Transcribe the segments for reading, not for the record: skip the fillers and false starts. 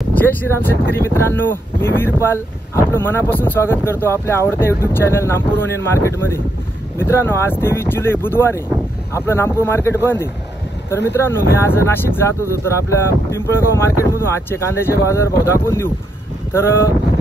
जय श्रीराम शेतकरी मित्रांनो, मी वीरपाल आपलं मनापासून स्वागत करतो आपल्या आवडत्या यूट्यूब चॅनल नामपूर ओनियन मार्केटमध्ये। मित्रांनो, आज 23 जुलै बुधवार आहे। आपलं नामपूर मार्केट बंद आहे। तर मित्रांनो, मी आज नाशिक जात होतो, तर आपल्या पिंपळगाव मार्केटमधून आजचे कांद्याचे बाजारभाव दाखवून देऊ। तर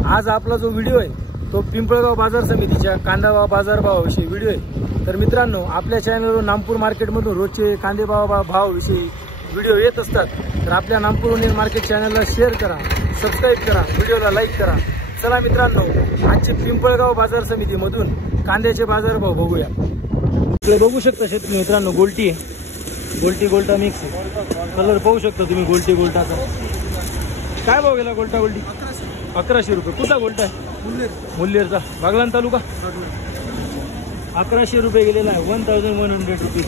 आज आपला जो व्हिडिओ आहे तो पिंपळगाव बाजार समितीच्या कांदा बाजारभावाविषयी व्हिडिओ आहे। तर मित्रांनो, आपल्या चॅनलवर नामपूर मार्केटमधून रोजचे कांदे भावाविषयी व्हिडिओ येत असतात। तर आपल्या नामपूर ओनियन मार्केट चॅनलला शेअर करा, सबस्क्राईब करा, व्हिडिओला लाईक करा। चला मित्रांनो, आजचे पिंपळगाव बाजार समितीमधून कांद्याचे बाजारभाव बघूया। इकडे बघू शकता शेतकरी मित्रांनो, गोल्टी आहे, गोल्टा मिक्स आहे। कलर पाहू शकता तुम्ही गोल्टाचा। काय भाव गेला गोल्टी? 1100 रुपये। कुठला गोल्टा आहे? मुल्लेरचा, बागलाण तालुका। 1100 रुपये गेलेला आहे, 1100 रुपीज।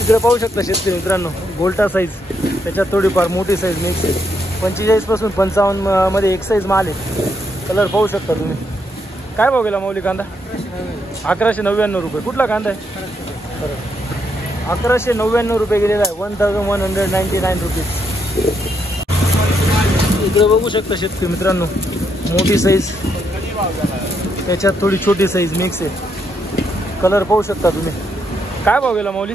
इकडे पाहू शकता शेतकरी मित्रांनो, गोल्टा साईज, त्याच्यात थोडीफार मोठी साईज मिक्स आहे। 45 पासून 55 मध्ये एक साईज माल आहे। कलर पाहू शकता तुम्ही। काय भाव गेला माऊली कांदा? 1199 रुपये। कुठला कांदा आहे? 1199 रुपये गेलेला आहे, 1199 रुपीज। इकडे बघू शकता शेतकरी मित्रांनो, मोठी साईज, त्याच्यात थोडी छोटी साईज मिक्स आहे। कलर पाहू शकता तुम्ही। काय भाव गेला माऊली?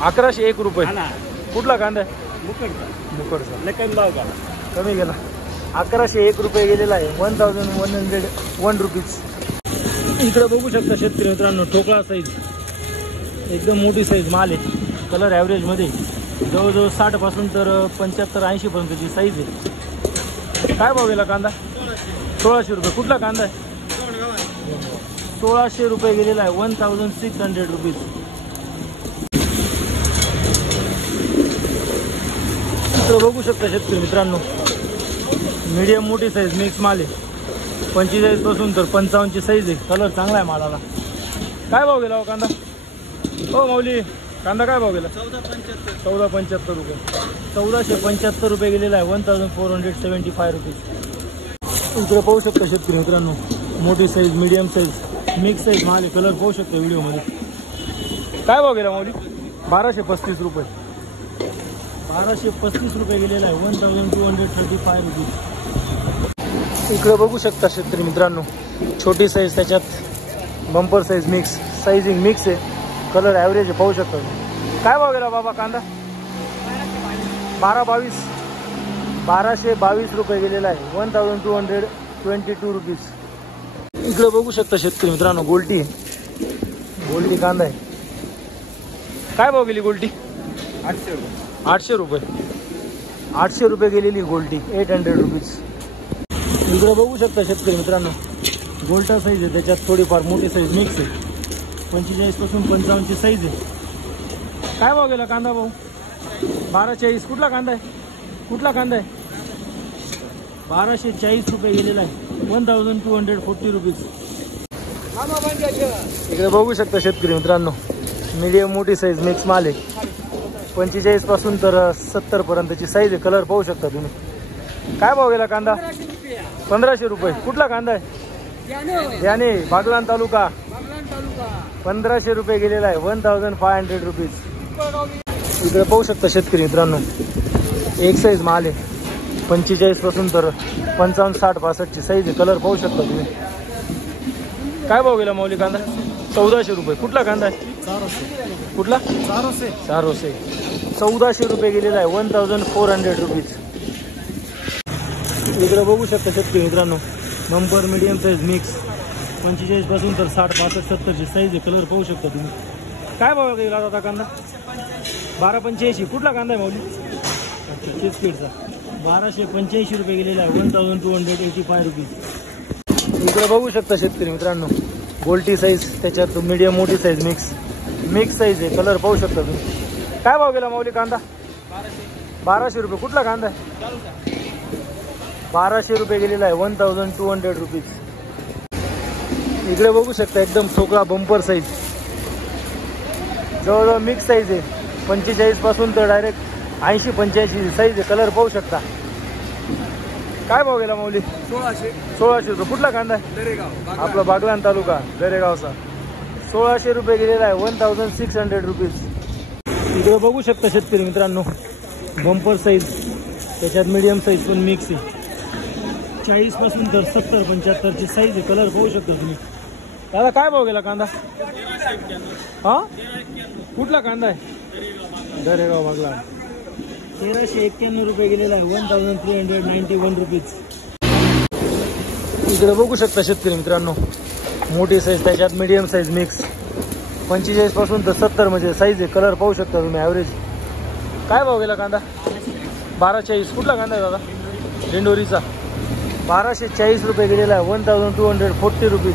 1101 रुपये। कुठला कांदा आहे? मुकडचा। कमी गेला, 1101 रुपये गेलेला आहे, 1101 रुपीज। इकडे बघू शकता शेतकरी मित्रांनो, ठोकळा साईज, एकदम मोठी साईज माल आहे। कलर ॲव्हरेज मध्ये जवळजवळ 60 पासून तर 75-80 पर्यंतची साईज आहे। काय भाव गेला कांदा? 1600 रुपये। कुठला कांदा आहे? 1600 रुपये गेलेला आहे, 1600 रुपीज। बघू शकता शेतकरी मित्रांनो, मीडियम मोठी साईज मिक्स माल आहे। 45 पासून तर 55 ची साईज आहे। कलर चांगला आहे मालाला। काय भाव गेला हो कांदा? हो माऊली, कांदा काय भाव गेला? 1475 रुपये। 1475 रुपये गेलेला आहे, 1475 रुपीज। इकडे पाहू शकता शेतकरी मित्रांनो, मोठी size, medium size, mix size माल आहे। कलर पाहू शकता व्हिडिओमध्ये। काय भाव गेला माऊली? 1235 रुपये। 1235 रुपये गेलेला आहे, 1235 रुपीज। इकडे बघू शकता शेतकरी मित्रांनो, छोटी साईज, त्याच्यात bumper size mix, sizing mix आहे। कलर ॲव्हरेज आहे, पाहू शकता। काय भाव गेला बाबा कांदा? 1222 रुपये गेलेला आहे, 1222 रुपीज। इकडे बघू शकता शेतकरी मित्रांनो, गोल्टी कांदा आहे। काय भाव गेली गोल्टी? 800 रुपये। 800 रुपये। 800 रुपये गेलेली गोल्टी, 800 रुपीज। इकडे बघू शकता शेतकरी मित्रांनो, गोल्टा साईज आहे, त्याच्यात थोडीफार मोठी साईज मिक्स आहे। 45 पासून 55 ची साईज आहे। काय भाव गेला कांदा भाऊ? 1240। कुठला कांदा आहे? 1240 रुपये गेलेला आहे, 1240 रुपीज। इकडे बघू शकता शेतकरी मित्रांनो, मीडियम मोठी साईज मिक्स माल आहे। 45 पासून तर 70 पर्यंतची साईज आहे। कलर पाहू शकता तुम्ही। काय भाव गेला कांदा? 1500 रुपये। कुठला कांदा आहे? याने, बागलाण तालुका। 1500 रुपये गेलेला आहे, 1500 रुपीज। इकडे पाहू शकता शेतकरी मित्रांनो, एक साईज माल आहे। 45 पासून तर 55, 60, 65 ची साईज आहे। कलर पाहू शकता तुम्ही। काय भाव गेला माऊली कांदा? 1400 रुपये। कुठला कांदा आहे? कुठला? चारोसे। 1400 रुपये गेलेला आहे, 1400 रुपीज। इकडे बघू शकता शेतकरी मित्रांनो, बंपर मीडियम साईज मिक्स, 45 पासून तर 60, 65, 70 ची साईज आहे। कलर पाहू शकता तुम्ही। काय भाव गेला आता कांदा? 1285। कुठला कांदा आहे माऊली? अच्छा, स्पीडचा। 1285 रुपये गेलेला आहे, 1285 रुपीज। इकडे बघू शकता शेतकरी मित्रांनो, गोल्टी साईज, त्याच्यात मीडियम मोठी साईज मिक्स साईज आहे। कलर पाहू शकता तुम्ही। काय भाव गेला माऊली कांदा? 1200 रुपये। कुठला कांदा आहे? 1200 रुपये गेलेला आहे, 1200 रुपीज। इकडे बघू शकता, एकदम ठोकळा बंपर साईज, जवळजवळ मिक्स साईज आहे। 45 पासून तर डायरेक्ट 80-85 साईज आहे। कलर पाहू शकता। काय भाव गेला माऊली? 1600 रुपये। कुठला कांदा आहे? आपला बागलाण तालुका, दरेगावचा। 1600 रुपये गेलेला आहे, 1600 रुपीज। इकडे बघू शकता शेतकरी मित्रांनो, बंपर साईज त्याच्यात मीडियम साईज पण मिक्स आहे. 40 पासून तर 70 75ची साईज आहे. कलर पाहू शकता तुम्ही. दादा काय भाव गेला कांदा? हा कुठला कांदा आहे? दरेगाव भागला. 1391 रुपये गेलेला आहे. 1391 रुपीज. इकडे बघू शकता शेतकरी मित्रांनो, मोठी साईज त्याच्यात मीडियम साईज मिक्स. 45 पासून तर 70 म्हणजे साईज आहे. कलर पाहू शकता तुम्ही ॲव्हरेज. काय भाव गेला कांदा? 1240. कुठला कांदा आहे दादा? दिंडोरीचा. 1240 रुपये गेलेला आहे. 1240 रुपीज.